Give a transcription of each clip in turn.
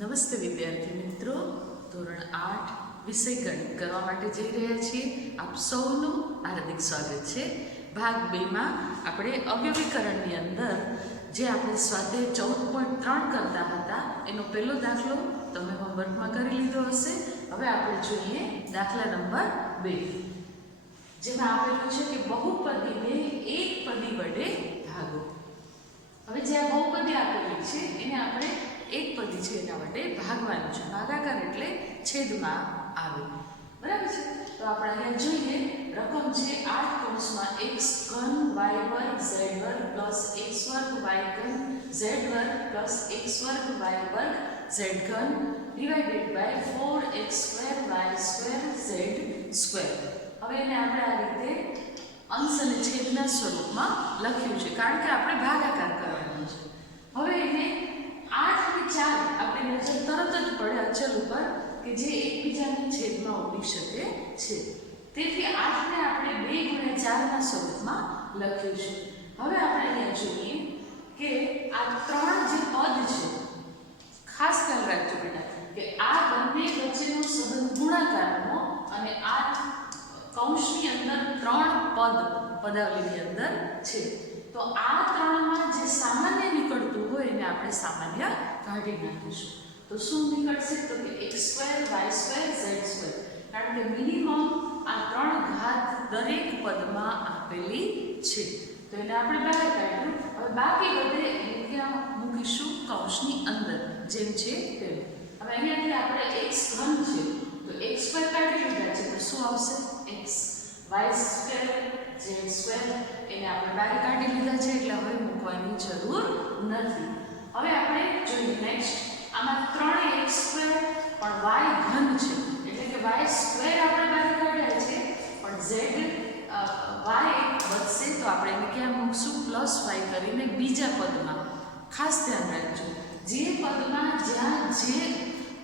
નમસ્તે વિદ્યાર્થી મિત્રો, ધોરણ 8 વિષય ગણિત કરવા માટે જઈ રહ્યા છીએ. આપ સૌનું હાર્દિક સ્વાગત છે. ભાગ 2માં આપણે અવ્યવીકરણની અંદર જે આપણે સ્વાધ્યાય 14.3 કરતા હતા એનો પહેલો દાખલો તમે હોમવર્કમાં કરી લીધો હશે. હવે આપણે જોઈએ દાખલા નંબર 2, જેમાં આપેલું છે કે બહુપદીને એક પદી વડે ભાગો. હવે જે આ બહુપદી આપેલી છે એને આપણે એક પદી છે એના વડે ભાગવાનું છે. ભાગાકાર એટલે છેદમાં આવે, બરાબર છે. તો આપણે અહીંયા જોઈએ રકમ છે 8 કૌંસમાં x ઘન y વર્ગ z વર્ગ પ્લસ x વર્ગ y ઘન z વર્ગ પ્લસ x વર્ગ y વર્ગ z ઘન divided by 4x square y square z square. હવે એને આપણે આ રીતે અંશ અને છેદના સ્વરૂપમાં લખ્યું છે કારણ કે આપણે ભાગાકાર કરવાનો છે. હવે એને 8 અને 4 આપણે નજર તરત જ પડે અચલ ઉપર કે જે એકબીજાને છેદમાં ઉડી શકે છે. તેથી 8 ને આપણે 2 × 4 ના સ્વરૂપમાં લખ્યું છે. હવે આપણે અહીંયા જોઈએ કે આ ત્રણ જે પદ છે, ખાસ ખ્યાલ રાખજો બેટા કે આ બંને વચ્ચેનો સંબંધ ગુણાકારનો અને આ કૌંસની અંદર 3 પદાવલીની અંદર છે. તો આ ત્રણમાં જે સામાન્ય નીકળતું હોય એને આપણે સામાન્ય કાઢી નાખીશું. તો શું નીકળશે? તો કે x² y² z², કારણ કે મિનિમમ આ 3 ઘાત દરેક પદમાં આપેલી છે. તો એને આપણે બહાર કાઢ્યું. હવે બાકી વધે એને ક્યાં મૂકીશું? કૌંસની અંદર, જેમ છે તેમ. હવે અહીંયાથી આપણે x ઘન છે તો x² કાઢી લીધા છે તો શું આવશે? x y² z² એને આપણે બહાર કાઢી લીધા છે એટલે હવે મૂકવાની જરૂર નથી. હવે આપણે જોઈએ નેક્સ્ટ, આમાં 3x² પણ y ઘન છે એટલે કે y² આપણે બહાર કાઢ્યા છે પણ z y વધશે તો આપણે એને ક્યાં મૂકશું? પ્લસ y કરીને બીજા પદમાં. ખાસ ધ્યાન રાખજો, જે પદમાં જ્યાં જે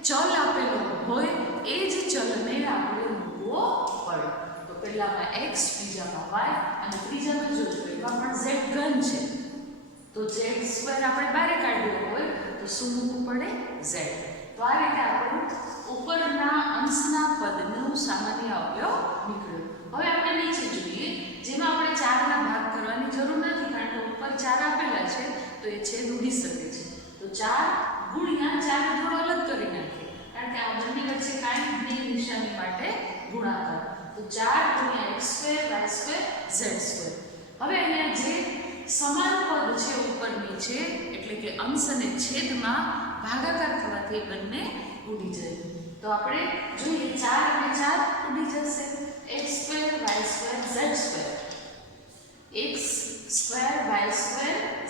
ચલ આપેલો હોય એ જ ચલને આપણે મૂકવો પડે. તો પહેલામાં x, બીજામાં y અને ત્રીજામાં જોજો એમાં પણ z ઘન છે તો z² આપણે બહાર કાઢ્યો હોય તો શું મૂકવું પડે? z. તો આ રીતે આપણું ઉપરના અંશના પદનું સામાન્ય અવયવ નીકળ્યો. હવે આપણે નીચે જોઈએ જેમાં આપણે 4 ના ભાગ કરવાની જરૂર નથી કારણ કે ઉપર 4 આપેલા છે તો એ છેદ ઉડી શકે છે. તો 4 ગુણ્યા 4 થોડો અલગ કરી નાખીએ કારણ કે આ બંને વચ્ચે કાંઈ બે નિશાની માટે ગુણાકાર. તો 4 ગુણ્યા x² y² z². હવે અહીંયા જે સમાન પદ છે ઉપર નીચે એટલે કે અંશ અને છેદમાં ભાગાકાર થવાથી બંને ઉડી જાય. તો આપણે જોઈએ 4 અને 4 ઉડી જશે, x² y² z², x² y²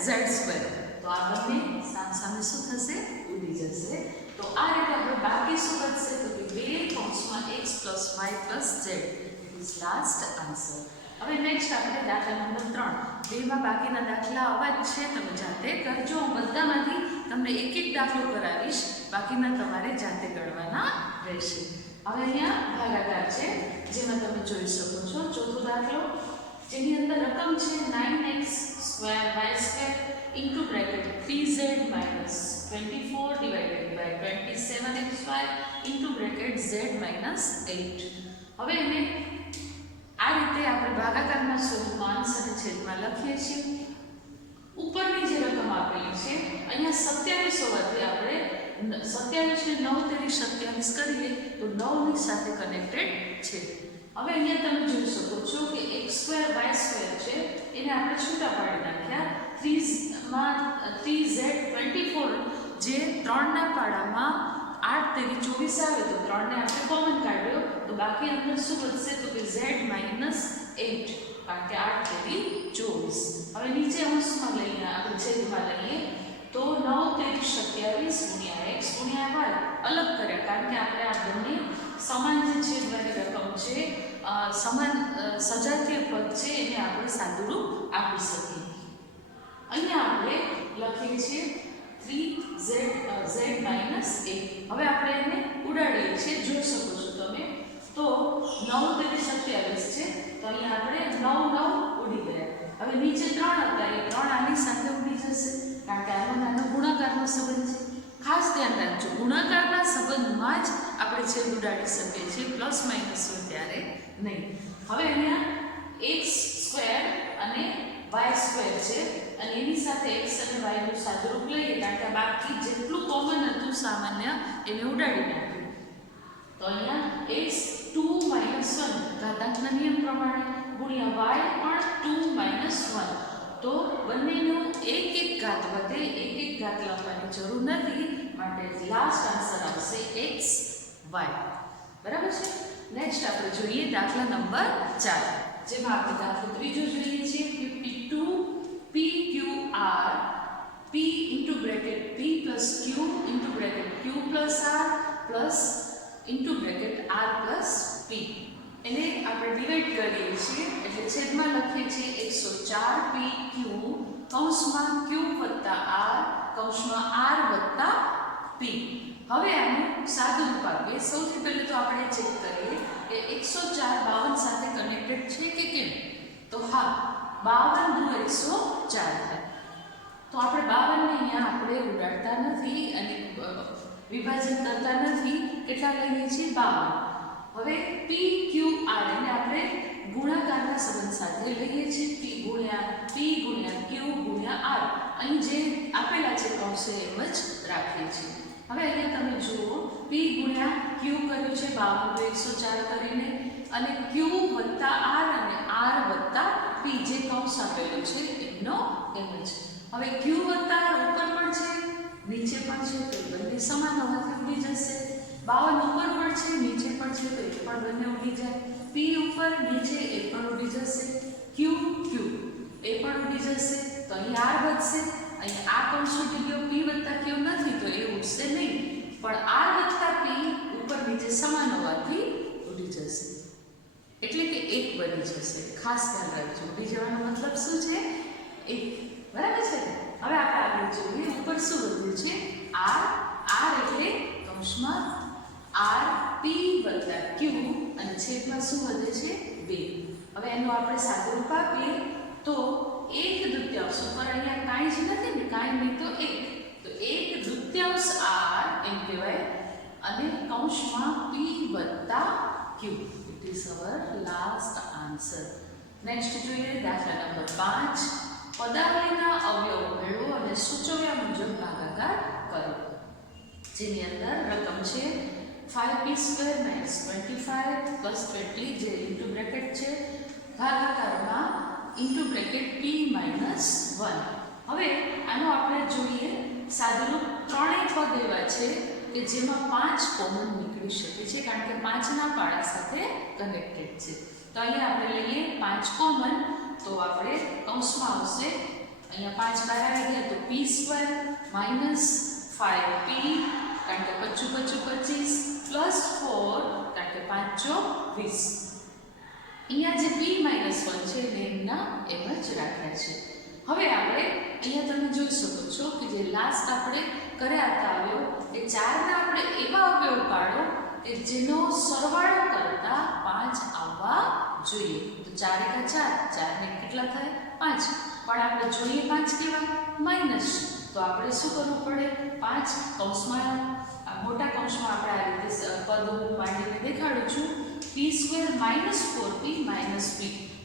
z². તો આ બંને સામે શું થશે? ઉડી જશે. તો આ રીતે આપણે બાકી શું બચશે? તો કે 2 કૌંસમાં x + y + z. It is last answer. હવે નેક્સ્ટ આપણે દાખલા નંબર 3. 2માં બાકીના દાખલા આવા જ છે, તમે જાતે કરજો. હું બધામાંથી તમને એક એક દાખલો કરાવીશ, બાકીના તમારે જાતે ગણવાના રહેશે. હવે અહીંયા ભાગાકાર છે જેમાં તમે જોઈ શકો છો ચોથો દાખલો જેની અંદર રકમ છે 9x² y² (3z - 24 / 27xy (z - 8). હવે એને આ રીતે આપણે ભાગાકારના સ્વરૂપમાં અંશ અને છેદમાં લખીએ છીએ. ઉપરની જે રકમ આપેલી છે અહીંયા 27 હોવાથી આપણે 27 ને 9 તેરી 27 કરીએ તો 9 ની સાથે કનેક્ટેડ છે. હવે અહીંયા તમે જોઈ શકો છો કે x² y² છે એને આપણે છૂટા પાડી નાખ્યા. 3z 24 જે 3 ના પાડામાં 8 તેરી 24 આવે તો 3 ને આપણે કોમન કાઢ્યો તો બાકી અંદર શું વધશે? તો કે z - 8 કારણ કે 8 તેરી 24. હવે નીચે અંશમાં લઈને આપણે છેદમાં લઈએ તો 9 તેરી 27 ગુણ્યા x ગુણ્યા y અલગ કર્યા કારણ કે આપણે આ બંને સમાન જે છેદવાળી રકમ છે, સમાન સજાતીય પદ છે એને આપણે સાદુરૂપ આપી શકીએ. અહીંયા આપણે લખીએ છીએ 3z z - 8. હવે આપણે એને ઉડાડીએ છીએ, જોઈ શકો છો તમે. તો 9 તેરી 27 છે તો અહીંયા આપણે 9 ઉડી ગયા. હવે નીચે 3 હતા એ 3 આની સાથે ઉડી જશે કારણ કે આનો નાનો ગુણાકારનો સંબંધ છે. ખાસ ધ્યાન રાખજો, ગુણાકારના સંબંધમાં જ આપણે છેદ ઉડાડી શકીએ છીએ, પ્લસ માઇનસ હોય ત્યારે નહીં. હવે અહીંયા x સ્ક્વેર અને y સ્ક્વેર છે અને એની સાથે x અને y નું સાદુરૂપ લઈએ, કારણ કે બાકી જેટલું કોમન હતું સામાન્ય એને ઉડાડી નાખ્યું. તો અહીંયા x 2 - 1 ઘાતાંકના નિયમ પ્રમાણે ગુણ્યા y પણ 2 - 1, તો બંનેનું એક ઘાત વધે, એક ઘાત લખવાની જરૂર નથી, માટે લાસ્ટ આન્સર આવશે x y. બરાબર છે. નેક્સ્ટ આપણે જોઈએ દાખલા નંબર 4, જેમાં આપણે દાખલો ત્રીજો જોઈએ છીએ. 52 PQR P into bracket P plus Q into bracket Q plus R plus into bracket R plus P. એને આપણે ડિવાઈડ કરીએ છીએ, એટલે છેદમાં લખીએ છીએ 104 PQ કૌંસમાં Q વત્તા R કૌંસમાં R વત્તા P. હવે આનું સાદું રૂપ આપીએ. સૌથી પહેલા તો આપણે ચેક કરીએ કે 104 52 સાથે કનેક્ટેડ છે કે કેમ. તો હા, 52 × 104 થાય. તો આપણે 52 ને અહીંયા આપણે ઉડાડતા નથી અને વિભાજન કરતા નથી. કેટલા લઈએ છીએ? 52. હવે P Q R એને આપણે ગુણાકારના સંબંધ સાથે લઈએ છીએ. P ગુણ્યા Q ગુણ્યા R. અહીં જે આપેલા છે કૌંસે એમ જ રાખીએ છીએ. હવે અહીંયા તમે જુઓ, P ગુણ્યા Q કર્યું છે 52 104 કરીને, અને Q વત્તા R અને R વત્તા P જે કૌંસ આપેલું છે એમનો એમ જ. હવે Q વત્તા R ઉપર પણ છે, નીચે પણ છે, તો બંને સમાન હોવાથી ઉડી જશે. 52 ઉપર પણ છે, નીચે પણ છે, તો એ પણ બંને ઉડી જાય. P ઉપર નીચે એ પણ ઉડી જશે. Q એ પણ ઉડી જશે. તો અહીં R વધશે. અહીં આ કૌંસ ઉડી ગયો, P વત્તા Q નથી તો એ ઉડશે નહીં, પણ R વત્તા P ઉપર નીચે સમાન હોવાથી ઉડી જશે, એટલે કે 1 બની જશે. ખાસ ધ્યાન રાખજો, ઉડી જવાનો મતલબ શું છે? 1. બરાબર છે. હવે આપણે આગળ જોઈએ, ઉપર શું વધ્યું છે? R એટલે કૌંસમાં R P વત્તા Q અને છેદમાં શું વધે છે? 2. હવે એનો આપણે સાદુરૂપ આપીએ તો 1/2 ઉપર અહીંયા કાંઈ જ નથી ને, કાંઈ નહીં તો 1, તો 1/2 R એમ કહેવાય, અને કૌંસમાં P વત્તા Q. It is our last answer. Next જોઈએ દાખલા નંબર 5. પદાવલીના અવયવો મેળવો અને સૂચવ્યા મુજબ ભાગાકાર કરો. જેની અંદર રકમ છે 5p² - 25 + 20 જે ઇન્ટુ બ્રેકેટ છે, ભાગાકારમાં ઇન્ટુ બ્રેકેટ p - 1. હવે આનો આપણે જોઈએ સાદુરૂપ. ત્રણેય પદ એવા છે કે જેમાં 5 કોમન નીકળી શકે છે, કારણ કે 5ના પાડા સાથે કનેક્ટેડ છે. તો અહીંયા આપણે લઈએ 5 કોમન, તો આપણે કૌંસમાં આવશે અહીંયા 5 બહાર આવી ગયા તો p² - 5p, કારણ કે 25 25 પ્લસ 4, કારણ કે 5 × 20. અહીંયા જે p - 1 છે એને એમના એમ જ રાખ્યા છે. હવે આપણે અહીંયા તમે જોઈ શકો છો કે જે લાસ્ટ આપણે કર્યા હતા અવયવ, એ 4ના આપણે એવા અવયવ પાડો કે જેનો સરવાળો કરતા 5 આવવા જોઈએ. તો 4 × 4, 4 ને કેટલા થાય? 5. પણ આપણે જોઈએ 5 કેવા? માઇનસ. તો આપણે શું કરવું પડે? 5 કૌંસમાં, મોટા કૌંસમાં આપણે આ રીતે પદ હું માંડીને દેખાડું છું. p² - 4p - p,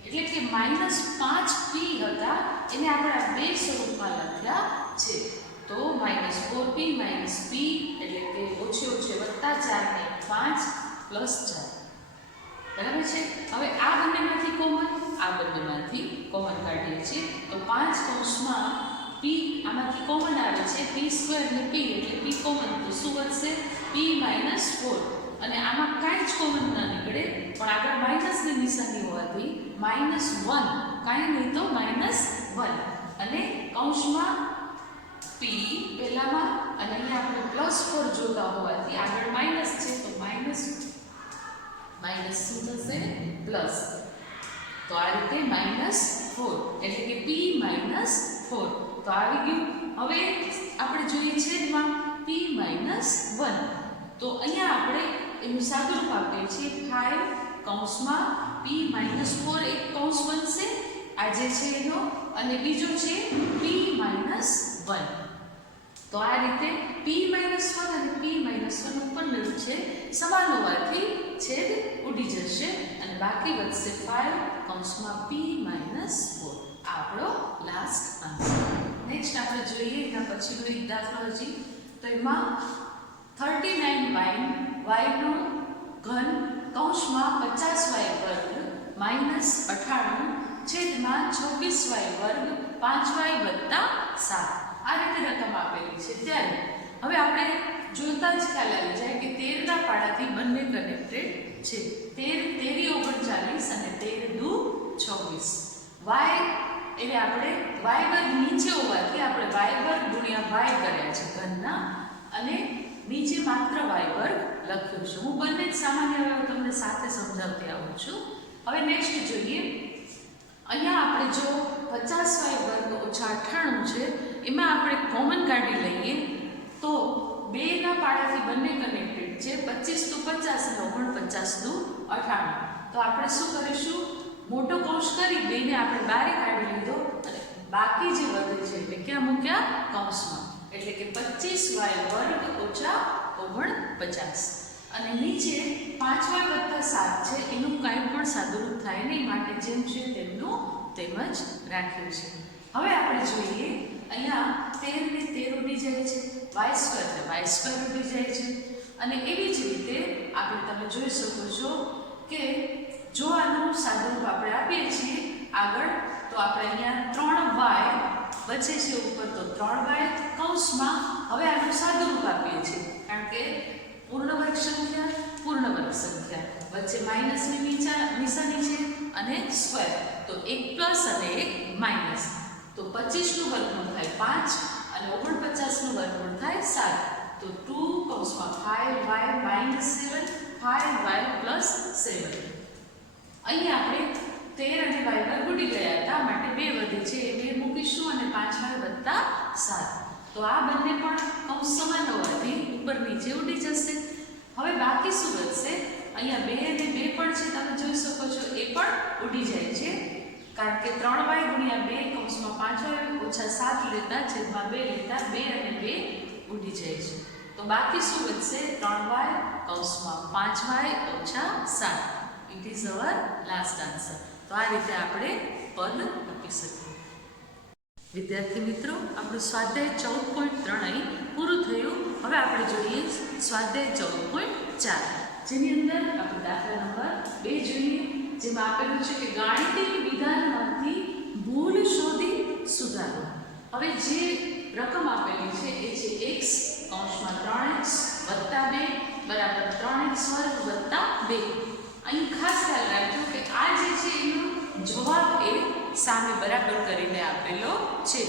એટલે કે -5p હતા, એને આપણે આ બે સ્વરૂપમાં લખ્યા છે. તો -4p - p એટલે કે ઓછે વત્તા 4 ને 5 પ્લસ 4. બરાબર છે. હવે આ બંનેમાંથી કોમન, આ બંનેમાંથી કોમન કાઢીએ છીએ, તો 5 કૌંસમાં p આમાંથી કોમન આવે છે, p² ને p, એટલે p કોમન, તો શું વધશે? p - 4. અને આમાં કાંઈ જ કોમન ના નીકળે, પણ આગળ માઇનસની નિશાની હોવાથી -1, કાંઈ નહીં તો -1, અને કૌંસમાં p પહેલામાં, અને અહીંયા આપણે +4 જોતા હોવાથી આગળ માઇનસ છે, તો માઇનસ શું થશે? પ્લસ. તો આ રીતે -4, એટલે કે p - 4. તો આવી ગયું. હવે આપણે જોઈએ છેદમાં p - 1, તો અહીંયા આપણે એનું સાદુરૂપ આપીએ છીએ 5 કૌંસમાં p - 4 એક કૌંસ બનશે, આ જે છે એનો, અને બીજો છે p - 1. તો આ રીતે p - 1 અને p - સમાન હોવાથી છેદ ઉડી જશે અને બાકી વધશે 5 કૌંસમાં p - 4. આપણો લાસ્ટ આન્સર. નેક્સ્ટ આપણે જોઈએ એના પછીનો એક દાખલો હજી. તો એમાં 39y નો ઘન કૌંસમાં 50y વર્ગ -98 છેદમાં 26y વર્ગ 5y વત્તા 7 આ રીતે રકમ આપેલી છે. ત્યારે હવે આપણે જોતા જ ખ્યાલ આવી જાય કે 13 ના પાડાથી બંને કનેક્ટેડ છે. 13 તેરી 39 અને 13 દુ 26. y એટલે આપણે y વર્ગ નીચે હોવાથી આપણે y વર્ગ ગુણ્યા y કર્યા છે ઘનના અને નીચે માત્ર y વર્ગ લખ્યું છે. હું બંને જ સામાન્ય અવયવ તમને સાથે સમજાવતી આવું છું. હવે નેક્સ્ટ જોઈએ. અહીંયા આપણે જો 50y વર્ગ ઓછા 98 છે એમાં આપણે કોમન કાઢી લઈએ તો 2 ના પાડાથી બંને કનેક્ટેડ છે. 25 દુ 50 અને 49 દુ 98. તો આપણે શું કરીશું? મોટો કૌંસ કરી 2 ને આપણે બારે કાઢી લીધો અને બાકી જે વધે છે એટલે ક્યાં મૂક્યા? કૌંસમાં. એટલે કે 25y વર્ગ ઓછા 49 અને નીચે 5y વત્તા 7 છે એનું કાંઈ પણ સાદુરૂપ થાય નહીં માટે જેમ છે તેમનું તેમ જ રાખ્યું છે. હવે આપણે જોઈએ અહીંયા 13 ને 13 ઉડી જાય છે, y² ઉડી જાય છે અને એવી જ રીતે આપણે તમે જોઈ શકો છો કે જો આનું સાદુરૂપ આપણે આપીએ છીએ આગળ તો આપણે અહીંયા 3y બચે છે ઉપર તો 3y કૌંસમાં હવે આનું સાદુરૂપ આપીએ છીએ કારણ કે પૂર્ણ વર્ગ સંખ્યા વચ્ચે માઇનસની નિશાની છે અને સ્ક્વેર તો એક પ્લસ અને એક માઇનસ તો 25 નું વર્ગમૂળ થાય 5 અને 49 નું વર્ગમૂળ થાય 7 તો 2 કૌંસમાં 5y - 7 5y + 7. અહીં આપણે 13 અને y વર્ગ ઉડી ગયા હતા માટે 2 વધે છે એ 2 મૂકીશું અને 5y વત્તા 7. તો આ બંને પણ કૌંસ સમાન હોવાથી ઉપર નીચે ઉડી જશે. હવે બાકી શું વધશે? અહીંયા 2 અને 2 પણ છે તમે જોઈ શકો છો એ પણ ઉડી જાય છે કારણ કે 3y ગુણ્યા 2 કૌંસમાં 5y ઓછા 7 લેતા છેદમાં 2 લેતા 2 અને 2 ઉડી જાય છે. તો બાકી શું વધશે? 3y કૌંસમાં 5y ઓછા 7. It is our last answer. તો આ રીતે આપણે પદ લખી શકીએ. વિદ્યાર્થી મિત્રો, આપણું સ્વાધ્યાય 14.3 અહીં પૂરું થયું. હવે આપણે જોઈએ સ્વાધ્યાય 14.4 જેની અંદર આપણે દાખલા નંબર 2 જોઈએ જેમાં આપેલું છે કે ગાણિતિક વિધાનમાંથી ભૂલ શોધી સુધારો. હવે જે રકમ આપેલી છે એ છે x કૌંસમાં 3x વત્તા 2 બરાબર 3x² વત્તા 2. અહીં ખાસ ખ્યાલ રાખજો કે આ જે છે એનો જવાબ એ સામે બરાબર કરીને આપેલો છે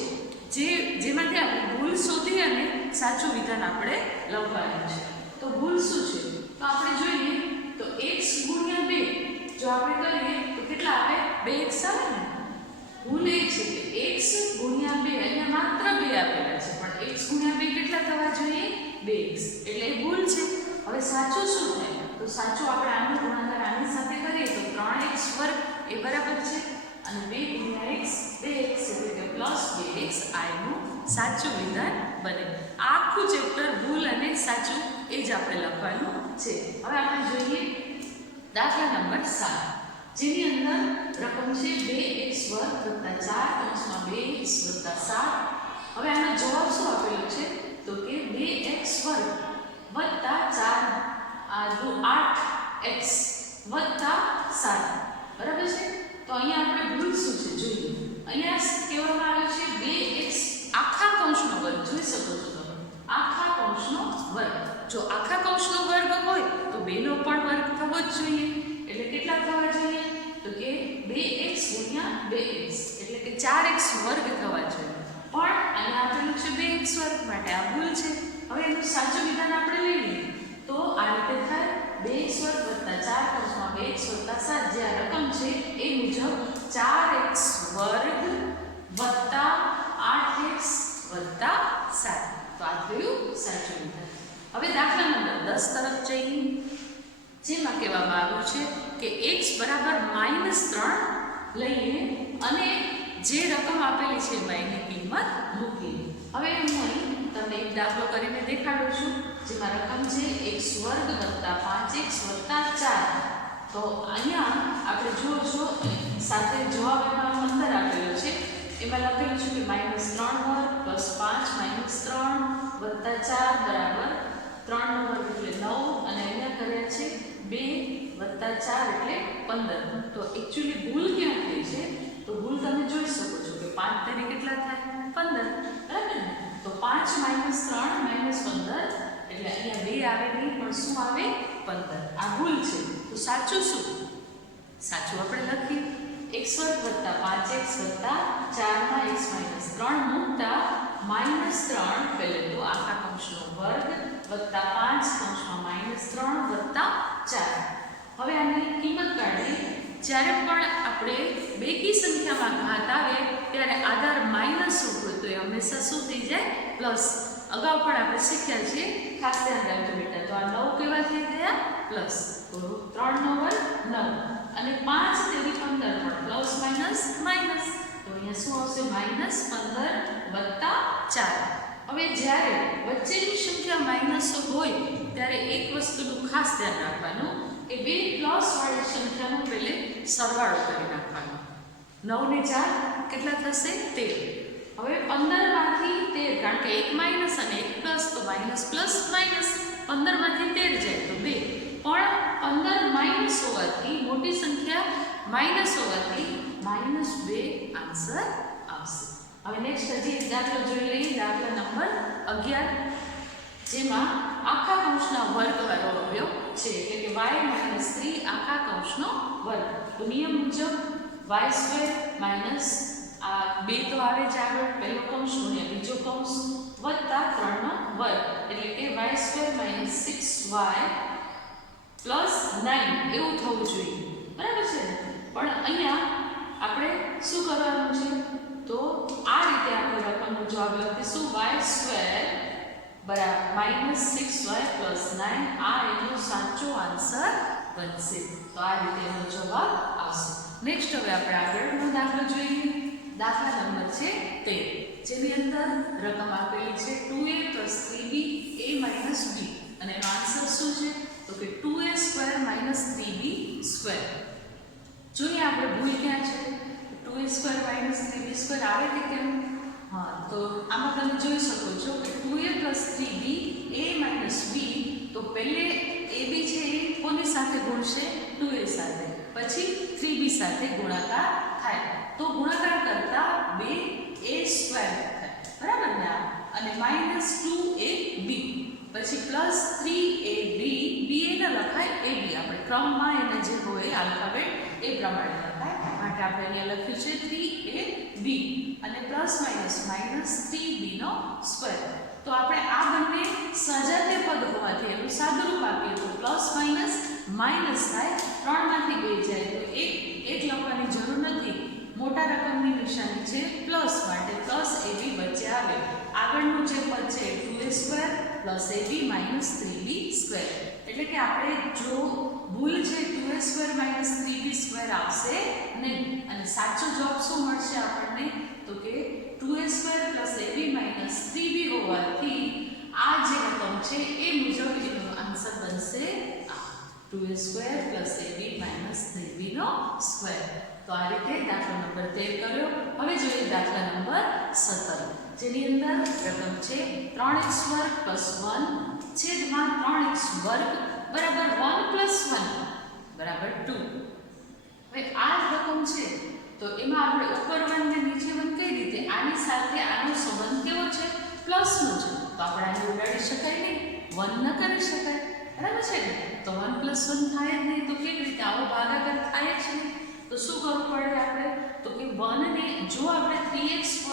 જેમાંથી આપણે ભૂલ શોધી અને સાચું વિધાન આપણે લખવાનું છે. તો ભૂલ શું છે? તો આપણે જોઈએ તો x ગુણ્યા 2 જો આપણે કરીએ તો કેટલા આવે? 2x આવે ને. ભૂલ એ છે કે x ગુણ્યા 2 અહીંયા માત્ર 2 આપેલા છે પણ x ગુણ્યા 2 કેટલા થવા જોઈએ? 2x એટલે એ ભૂલ છે. હવે સાચું શું થાય? તો સાચું આપણે આનો ગુણાકાર આની સાથે કરીએ તો 3x² એ બરાબર છે અને 2 ગુણ્યા x 2x એટલે કે +2x આ એનું સાચું વિધાન બને. આખું ચેપ્ટર ભૂલ અને સાચું એ જ આપણે લખવાનું છે. હવે આપણે જોઈએ દાખલા નંબર 7 જેની અંદર રકમ છે 2x² + 4 કૌંસમાં 2x + 7. હવે આનો જવાબ શું આપેલો છે? તો કે 2x² + 8x + 7 બરાબર છે. તો અહીંયા આપણે ભૂલ શું છે જોઈએ. અહીંયા કહેવામાં આવ્યું છે 2x આખા કૌંસનો વર્ગ જોઈ શકો છો તમે આખા કૌંસનો વર્ગ. જો આખા કૌંસનો વર્ગ હોય તો 2 નો પણ વર્ગ થવો જ જોઈએ એટલે કેટલા થવા જોઈએ? તો કે 2x ગુણ્યા 2x એટલે કે 4x² થવા જોઈએ પણ અહીંયા આપેલું છે 2x² માટે આ ભૂલ છે. હવે એનું સાચું વિધાન આપણે લઈ લઈએ તો આ રીતે થાય 2x² + 4 કૌંસમાં 2x + 7 જે આ રકમ છે એ મુજબ 4x² + 8x + 7. તો આ થયું સાચું વિધાન. હવે દાખલા નંબર 10 તરફ જઈએ જેમાં કહેવામાં આવ્યું છે કે x બરાબર -3 લઈએ અને જે રકમ આપેલી છે એમાં એની કિંમત મૂકીએ. હવે હું અહીં તમને તમને એક દાખલો કરીને દેખાડું છું, જેમાં રકમ છે x વર્ગ વત્તા 5x વત્તા 4. તો અહીંયા આપણે જુઓ છો સાથે જવાબ એમાં 15 આપેલો છે. એમાં લખેલું છે કે -3 વર્ગ પ્લસ 5 -3 વત્તા 4 બરાબર 3 નો વર્ગ એટલે 9 અને અહીંયા કર્યા છે 2 વત્તા 4 એટલે 15. તો એકચ્યુઅલી ભૂલ ક્યાં થઈ છે? તો ભૂલ તમે જોઈ શકો છો કે 5 તેરી કેટલા થાય? 15, બરાબર ને? તો 5 - 3 - 15 એટલે અહીંયા 2 આવે નહીં પણ શું આવે? 15. આ ભૂલ છે. તો સાચું શું? સાચું આપણે લખીએ x વર્ગ વત્તા 5x વત્તા 4 માં x - 3 મૂકતા -3 પહેલે તો આખા કૌંસનો વર્ગ વત્તા 5 કૌંસમાં -3 વત્તા 4. હવે આની કિંમત કાઢીએ. જ્યારે પણ આપણે બેકી સંખ્યામાં ઘાત આવે ત્યારે આધાર માઇનસ હોય તો એ હંમેશા શું થઈ જાય? પ્લસ. અગાઉ પણ આપણે શીખ્યા છીએ, ખાસ ધ્યાન રાખજો બેટા. તો આ 9 કેવા થઈ ગયા? પ્લસ. તો 3 નો વર્ગ 9 અને 5 તેરી 15 પણ પ્લસ માઇનસ માઇનસ. તો અહીંયા શું આવશે? -15 વત્તા 4. હવે જ્યારે વચ્ચેની સંખ્યા માઇનસ હોય ત્યારે એક વસ્તુનું ખાસ ધ્યાન રાખવાનું કે બે પ્લસ વાળી સંખ્યાનો પહેલે સરવાળો કરી નાખવાનો. 9 ને 4 કેટલા થશે? 13. હવે 15 માંથી 13, કારણ કે એક માઇનસ અને એક પ્લસ, તો માઇનસ પ્લસ માઇનસ. 15 માંથી 13 જાય તો 2. પણ 15 માઇનસ હોવાથી, મોટી સંખ્યા માઇનસ હોવાથી -2 આન્સર આવશે. હવે નેક્સ્ટ હજી એક દાખલો જોઈ લઈએ. દાખલા નંબર 11, જેમાં આખા કૌંસના વર્ગવાળો અવયવ છે, એટલે કે y - 3 આખા કૌંસનો વર્ગ. તો નિયમ મુજબ y² માઇનસ આ 2 તો આવે જ આગળ, પહેલો કૌંસ ગુણ્યા બીજો કૌંસ વત્તા 3 નો વર્ગ, એટલે કે y² - 6y પ્લસ 9 એવું થવું જોઈએ, બરાબર છે ને? પણ અહીંયા આપણે શું કરવાનું છે? તો આ રીતે આપણે રકમનો જવાબ લખીશું y² બરાબર -6y + 9. આ એનો સાચો આન્સર બનશે. તો આ રીતે એનો જવાબ આવશે. નેક્સ્ટ હવે આપણે આગળનો દાખલો જોઈએ. દાખલા નંબર છે 13, જેની અંદર રકમ આપેલી છે 2a + 3b a - b અને એનો આન્સર શું છે? તો કે 2a² - 3b². જોઈએ આપણે ભૂલ ક્યાં છે? 2a² - 3b² આવે કે કેમ? હા, તો આમાં તમે જોઈ શકો છો કે 2a + 3b a - b. તો પહેલે ab છે એ કોની સાથે ગુણશે? 2a સાથે. પછી 3b સાથે ગુણાકાર થાય તો ગુણાકાર કરતા 2a² થાય, બરાબર ને? અને -2ab પછી +3ab. b એ ન લખાય, ab આપણે ક્રમમાં એને જે હોય આલ્ફાબેટ એ પ્રમાણે લખાય. માટે આપણે અહીંયા લખ્યું છે 3ab અને ±-3b². તો આપણે આ બંને સજાતીય પદ હોવાથી એનું સાદુરૂપ આપીએ તો પ્લસ માઇનસ માઇનસ થાય. 3 માંથી 2 જાય તો 1 લખવાની જરૂર નથી. મોટા રકમની નિશાની છે પ્લસ, માટે +ab વચ્ચે આવે. આગળનું જે પદ છે 2a² + ab - 3b². એટલે કે આપણે જો ભૂલ છે 2a² - 3b² આવશે નહીં. અને સાચો જવાબ શું મળશે આપણને? તો કે 2a² + ab - 3b હોવાથી આ જે રકમ છે એ મુજબ એનો આન્સર બનશે 2a² + ab - 3b². તો આ રીતે દાખલા નંબર 13 કર્યો. હવે જોઈએ દાખલા નંબર 17, જેની અંદર રકમ છે 3x² + 1 છેદમાં 3x² બરાબર 1 + 1 બરાબર 2. હવે આ રકમ છે તો એમાં આપણે ઉપર 1 ને નીચે 1 કઈ રીતે? આની સાથે આનો સંબંધ કેવો છે? પ્લસનો છે. તો આપણે આને ઉડાડી શકાય નહીં, 1 ન કરી શકાય, બરાબર છે ને? તો 1 + 1 થાય જ નહીં. તો કેવી રીતે? આવો ભાગાકાર થાય જ નહીં. તો શું કરવું પડે આપણે? તો કે 1 ને જો આપણે 3x²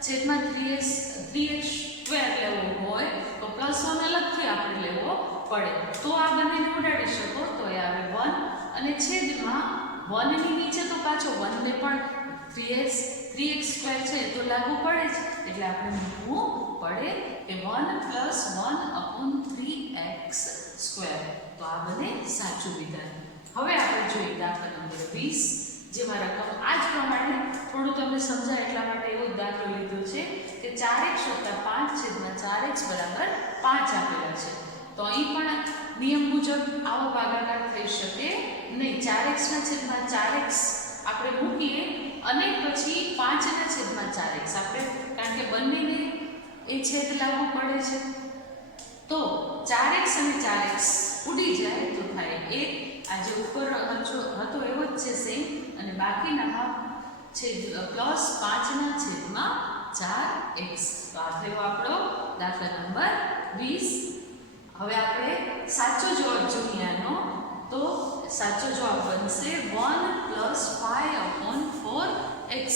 / 3x² લેવો હોય તો +1 અલગથી આપણે લેવો પડે. તો આ બંનેને ઉડાડી શકો તો એ આવે 1 અને છેદમાં 1 ની નીચે તો પાછો 1 ને પણ 3x² છે તો લાગુ પડે જ. એટલે આપણે મૂકવું પડે કે 1 + 1/3x². તો આ બને સાચું વિધાન. હવે આપણે જોઈએ દાખલા નંબર 20, જેમાં રકમ આ જ પ્રમાણે થોડું તમને સમજાય એટલા માટે એવો જ દાખલો લીધો છે કે 4x + 5/4x = 5 આપેલા છે. તો અહીં પણ નિયમ મુજબ આવો ભાગાકાર થઈ શકે નહીં. 4x/4x આપણે મૂકીએ અને પછી 5/4x આપણે, કારણ કે બંનેને એ છેદ લાગુ પડે છે, તો 4x અને 4x ઉડી જાય તો થાય 1. આ જે ઉપર હતો એવો જ છે સેમ, અને બાકીના છે +5/4x. તો આ થયો આપણો દાખલા નંબર 20. હવે આપણે સાચો જવાબ જોઈએ આનો. તો સાચો જવાબ બનશે 1 + 5/4x.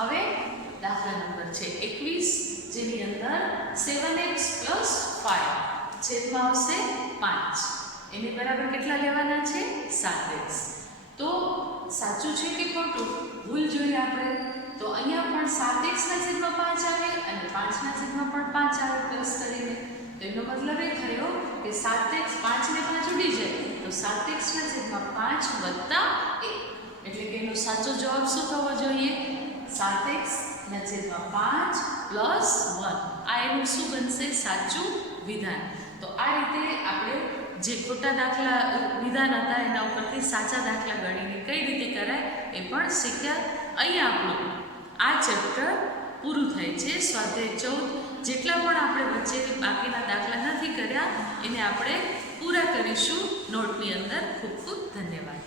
હવે દાખલા નંબર છે 21, જેની અંદર 7x + 5 છેદમાં આવશે 5. એની બરાબર કેટલા લેવાના છે? 7x. તો સાચું છે કે ખોટું ભૂલ જોઈએ આપણે. તો અહીંયા પણ 7x/5 આવે અને 5/5 આવે પ્લસ કરીને. તો એનો મતલબ એ થયો કે 7x 5 ને 5 ઉડી જાય તો 7x/5 + 1. એટલે કે એનો સાચો જવાબ શું થવો જોઈએ? 7x/5 + 1. આ એનું શું બનશે? સાચું વિધાન. તો આ રીતે આપણે જે ખોટા દાખલા વિધાન હતા એના ઉપરથી સાચા દાખલા ગણીને કઈ રીતે કરાય એ પણ શીખ્યા. અહીં આપણું આ ચેપ્ટર પૂરું થાય છે. સ્વાધ્યાય 14 જેટલા પણ આપણે વચ્ચે બાકીના દાખલા નથી કર્યા એને આપણે પૂરા કરીશું નોટની અંદર. ખૂબ ખૂબ ધન્યવાદ.